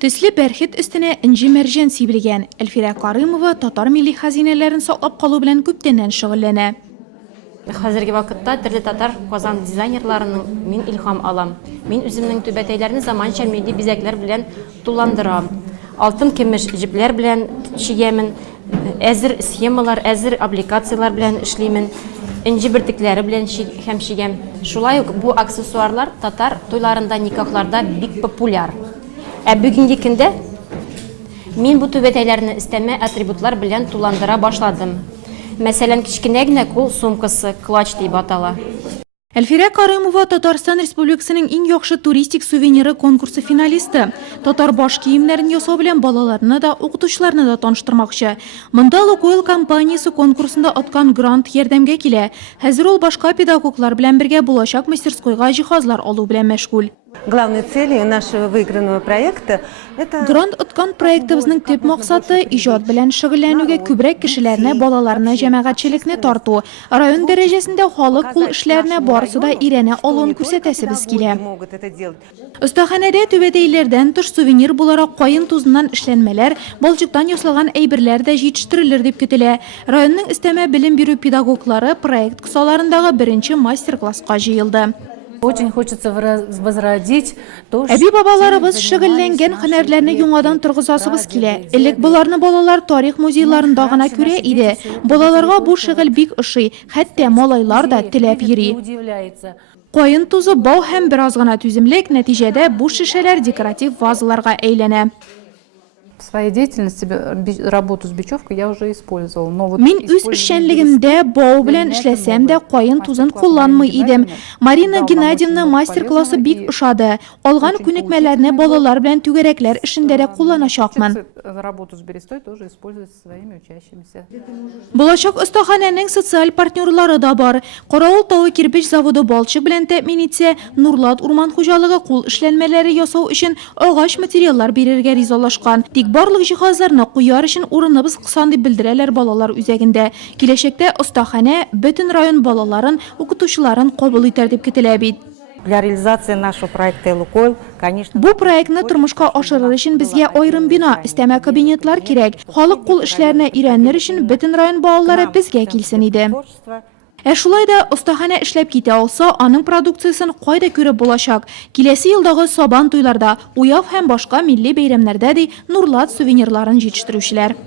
Төсле бәрхет өстенә инҗи мәрҗән сибелгән. Әлфирә Карымова татар милли хәзинәләрен саклап калу белән күптәннән шөгыльләнә. Хәзерге вакытта төрле татар Казан дизайнерларының мин илһам алам. Мин үземнең түбәтәйләрне заманча милли бизәкләр белән туландырам. Алтын көмеш җепләр белән чигәмен, әзер схемалар, әзер аппликациялар белән эшлимен. Инҗи бөртекләре белән һәм чигәм. Шулай ук бу аксессуарлар татар туйларында, никахларда бик популяр. Ә бүгенге көндә мин бу түбәтәйләрне истәмә атрибутлар белән туландыра башладым. Мәсәлән, кичкенә генә кул сумкасы, клатч дип атала. Әлфирә Карымова Татарстан Республикасының иң яхшы туристик сувениры конкурсы финалисты. Татар баш киемнәрен ясау белән балаларны да, укытучыларны да таныштырмакчы. Монда Лукойл компаниясе конкурсында аткан грант ярдәмгә килә. Хәзер ул башка педагоглар белән бергә булачак мастерскойга җиһазлар алу белән мәшгуль. Главной целью нашего выигранного проекта это Грант аткан проектыбызның төп максаты иҗат белән шөгыльләнүгә күбрәк кешеләрне, балаларны, җәмәгатьчелекне тарту. Район дәрәҗәсендә халык кул эшләренә барысы да өйрәнә алуын күрсәтәсебез килә. Остаханәдә түбәтәйләрдән тыш сувенир буларак каен тузыннан эшләнмәләр, балчыктан ясалган әйберләр дә җитештерелер дип көтелә. Районның өстәмә белем бирү педагоглары проект кысаларындагы беренче мастер-класска җыелды. Очень хочется возродить то, что... Әби бабаларыбыз шөгыльләнгән һөнәрләрне яңадан торгызасыбыз килә. Элек баларны балалар тарих музейларында гына күрә иде. Балаларга бу шөгыль бик ошый, хәтта малайлар да теләп йөри. Каен тузы бау һәм бераз гына түземлек, нәтиҗәдә бу шешәләр декоратив вазаларга әйләнә. В своей деятельности работу с бечевкой я уже использовал. Мин үз эшчәнлегемдә бау белән эшләсәм дә каен тузын кулланмый идем. Марина Геннадьевна мастер-классы бик ошады. Алган күнекмәләрне балалар белән түгәрәкләр эшендә дә кулланачакмын. Работу с берестой тоже использовать со своими учащимися. Булачак остаханәнең социаль партнерлары да бар. Каравыл тавы кирпеч заводы балчык белән тәэмин итсә, Нурлат урман хуҗалыгы кул эшләнмәләре ясау өчен агач материаллар бирергә ризалашкан. Тик барлык җиһазларны куяр өчен урыныбыз кысан дип белдерәләр балалар үзәгендә. Киләчәктә остаханә бөтен район балаларын, укытучыларын кабул итәр дип көтелә бит. Для реализации нашего проекта «Лукойл», конечно... Бу проектны тормышка ашырыр өчен безгә аерым бина, өстәмә кабинетлар кирәк. Халык кул эшләренә өйрәнер өчен бөтен район балалары безгә килсен иде. Шулай да остаханә эшләп китә алса, аның продукциясын кайда күреп булачак? Киләсе елдагы Сабан туйларда, Уяв һәм башка милли бәйрәмнәрдә ди Нурлат сувенирларын җитештерүчеләр.